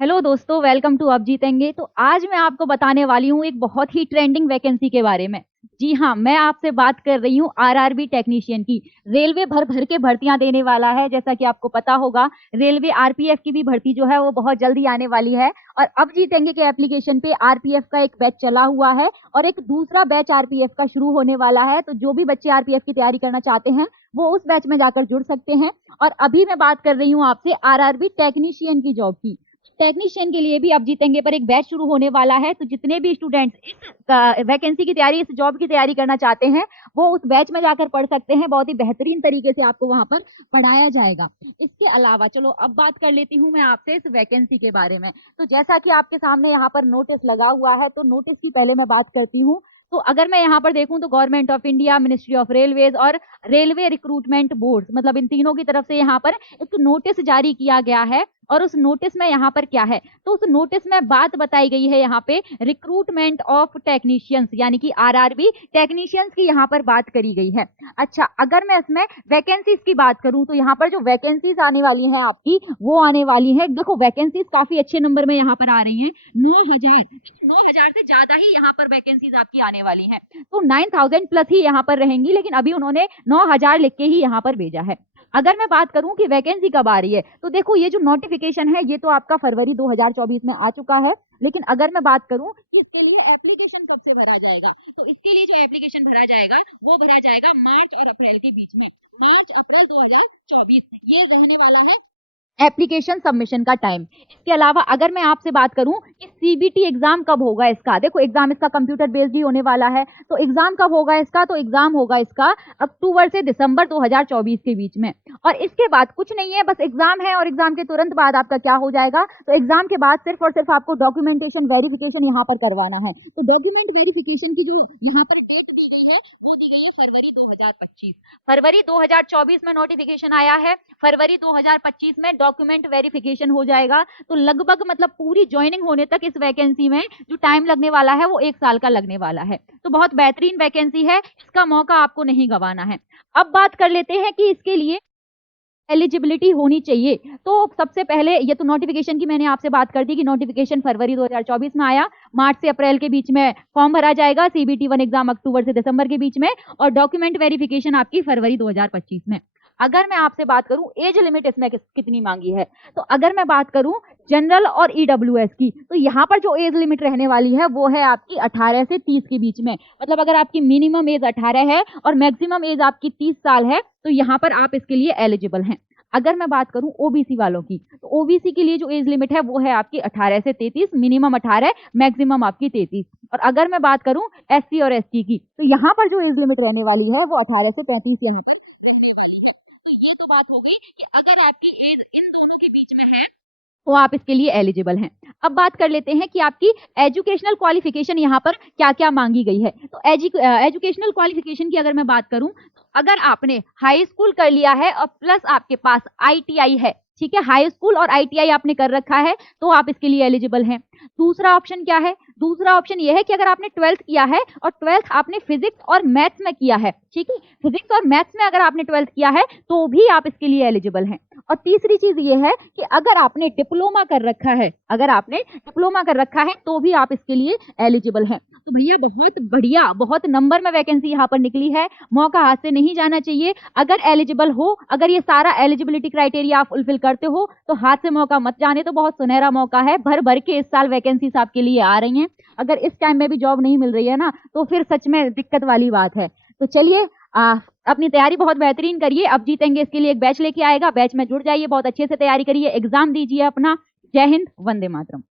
Hello दोस्तों, welcome to अब जीतेंगे। तो आज मैं आपको बताने वाली हूँ एक बहुत ही ट्रेंडिंग वैकेंसी के बारे में। जी हाँ, मैं आपसे बात कर रही हूँ आरआरबी टेक्नीशियन की। रेलवे भर भर के भर्तियां देने वाला है। जैसा कि आपको पता होगा, रेलवे आरपीएफ की भी भर्ती जो है वो बहुत जल्दी आने वाली है। और अब जीतेंगे के एप्लीकेशन पे आरपीएफ का एक बैच चला हुआ है और एक दूसरा बैच आरपीएफ का शुरू होने वाला है। तो जो भी बच्चे आरपीएफ की तैयारी करना चाहते हैं वो उस बैच में जाकर जुड़ सकते हैं। और अभी मैं बात कर रही हूँ आपसे आरआरबी टेक्नीशियन की जॉब की। टेक्नीशियन के लिए भी अब जीतेंगे पर एक बैच शुरू होने वाला है। तो जितने भी स्टूडेंट्स इस वैकेंसी की तैयारी, इस जॉब की तैयारी करना चाहते हैं वो उस बैच में जाकर पढ़ सकते हैं। बहुत ही बेहतरीन तरीके से आपको वहां पर पढ़ाया जाएगा। इसके अलावा चलो अब बात कर लेती हूँ मैं आपसे इस वैकेंसी के बारे में। तो जैसा कि आपके सामने यहाँ पर नोटिस लगा हुआ है, तो नोटिस की पहले मैं बात करती हूँ। तो अगर मैं यहाँ पर देखूं तो government of India, ministry of railways और रेलवे रिक्रूटमेंट बोर्ड, मतलब इन तीनों की तरफ से यहाँ पर एक नोटिस जारी किया गया है। और उस नोटिस में यहाँ पर क्या है, तो उस नोटिस में बात बताई गई है यहाँ पे रिक्रूटमेंट ऑफ टेक्नीशियंस, यानी कि आरआरबी टेक्नीशियंस की यहाँ पर बात करी गई है। अच्छा, अगर मैं इसमें वैकेंसीज की बात करूं तो यहाँ पर जो वैकेंसीज आने वाली हैं आपकी, वो आने वाली है, देखो वैकेंसीज काफी अच्छे नंबर में यहाँ पर आ रही हैं। 9,000 से ज्यादा ही यहाँ पर वैकेंसीज आपकी आने वाली हैं। तो 9,000 प्लस ही यहाँ पर रहेंगी, लेकिन अभी उन्होंने 9,000 लिख के ही यहाँ पर भेजा है। अगर मैं बात करूं कि वैकेंसी कब आ रही है, तो देखो ये जो नोटिफिकेशन है ये तो आपका फरवरी 2024 में आ चुका है। लेकिन अगर मैं बात करूं कि इसके लिए एप्लीकेशन कब से भरा जाएगा, तो इसके लिए जो एप्लीकेशन भरा जाएगा वो भरा जाएगा मार्च और अप्रैल के बीच में। मार्च अप्रैल 2024 ये रहने वाला है एप्लीकेशन सबमिशन का टाइम। इसके अलावा अगर मैं आपसे बात करूं कि सीबीटी एग्जाम कब होगा इसका, देखो एग्जाम इसका कंप्यूटर बेस्ड ही होने वाला है। तो एग्जाम कब होगा इसका, तो एग्जाम होगा इसका अक्टूबर से दिसंबर 2024 के बीच में। और इसके बाद कुछ नहीं है, बस एग्जाम है और एग्जाम के तुरंत बाद आपका क्या हो जाएगा, तो एग्जाम के बाद सिर्फ और सिर्फ आपको डॉक्यूमेंटेशन वेरिफिकेशन यहाँ पर करवाना है। तो डॉक्यूमेंट वेरिफिकेशन की जो यहाँ पर डेट दी गई है वो दी गई है फरवरी 2025। फरवरी 2024 में नोटिफिकेशन आया है, फरवरी 2025 में डॉक्यूमेंट वेरिफिकेशन हो जाएगा। तो लगभग मतलब पूरी ज्वाइनिंग होने तक इस वैकेंसी में जो टाइम लगने वाला है वो 1 साल का लगने वाला है। तो बहुत बेहतरीन वैकेंसी है, इसका मौका आपको नहीं गंवाना है। अब बात कर लेते हैं कि इसके लिए एलिजिबिलिटी होनी चाहिए। तो सबसे पहले ये तो नोटिफिकेशन की मैंने आपसे बात कर दी कि नोटिफिकेशन फरवरी 2024 में आया, मार्च से अप्रैल के बीच में फॉर्म भरा जाएगा, सीबीटी 1 एग्जाम अक्टूबर से दिसंबर के बीच में, और डॉक्यूमेंट वेरिफिकेशन आपकी फरवरी 2025 में। अगर मैं आपसे बात करूं एज लिमिट इसमें कितनी मांगी है, तो अगर मैं बात करूं जनरल और ईडब्ल्यूएस की, तो यहाँ पर जो एज लिमिट रहने वाली है वो है आपकी 18 से 30 के बीच में। मतलब अगर आपकी मिनिमम एज 18 है और मैक्सिमम एज आपकी 30 साल है, तो यहाँ पर आप इसके लिए एलिजिबल हैं। अगर मैं बात करूं ओबीसी वालों की, तो ओबीसी के लिए जो एज लिमिट है वो है आपकी 18 से 33, मिनिमम 18, मैक्सिमम आपकी 33। और अगर मैं बात करूं एससी और एसटी की, तो यहाँ पर जो एज लिमिट रहने वाली है वो 18 से 35 है। ये तो बात हो गई कि अगर आपकी एज इन दोनों के बीच में है तो आप इसके लिए एलिजिबल हैं। अब बात कर लेते हैं कि आपकी एजुकेशनल क्वालिफिकेशन यहाँ पर क्या क्या मांगी गई है। तो एजुकेशनल क्वालिफिकेशन की अगर मैं बात करूं, तो अगर आपने हाई स्कूल कर लिया है और प्लस आपके पास आईटीआई है, ठीक है, हाई स्कूल और आईटीआई आपने कर रखा है, तो आप इसके लिए एलिजिबल हैं। दूसरा ऑप्शन क्या है, दूसरा ऑप्शन ये है कि अगर आपने 12th किया है और 12th आपने फिजिक्स और मैथ्स में किया है, ठीक है, फिजिक्स और मैथ्स में अगर आपने 12th किया है तो भी आप इसके लिए एलिजिबल हैं। और तीसरी चीज ये है कि अगर आपने डिप्लोमा कर रखा है, अगर आपने डिप्लोमा कर रखा है तो भी आप इसके लिए एलिजिबल हैं। तो भैया बहुत बढ़िया, बहुत नंबर में वैकेंसी यहाँ पर निकली है, मौका हाथ से नहीं जाना चाहिए। अगर एलिजिबल हो, अगर ये सारा एलिजिबिलिटी क्राइटेरिया आप फुलफिल करते हो तो हाथ से मौका मत जाने, तो बहुत सुनहरा मौका है। भर भर के इस साल वैकेंसीज आपके लिए आ रही हैं। अगर इस टाइम में भी जॉब नहीं मिल रही है ना, तो फिर सच में दिक्कत वाली बात है। तो चलिए अपनी तैयारी बहुत बेहतरीन करिए। अब जीतेंगे इसके लिए एक बैच लेके आएगा, बैच में जुड़ जाइए, बहुत अच्छे से तैयारी करिए, एग्जाम दीजिए अपना। जय हिंद, वंदे मातरम।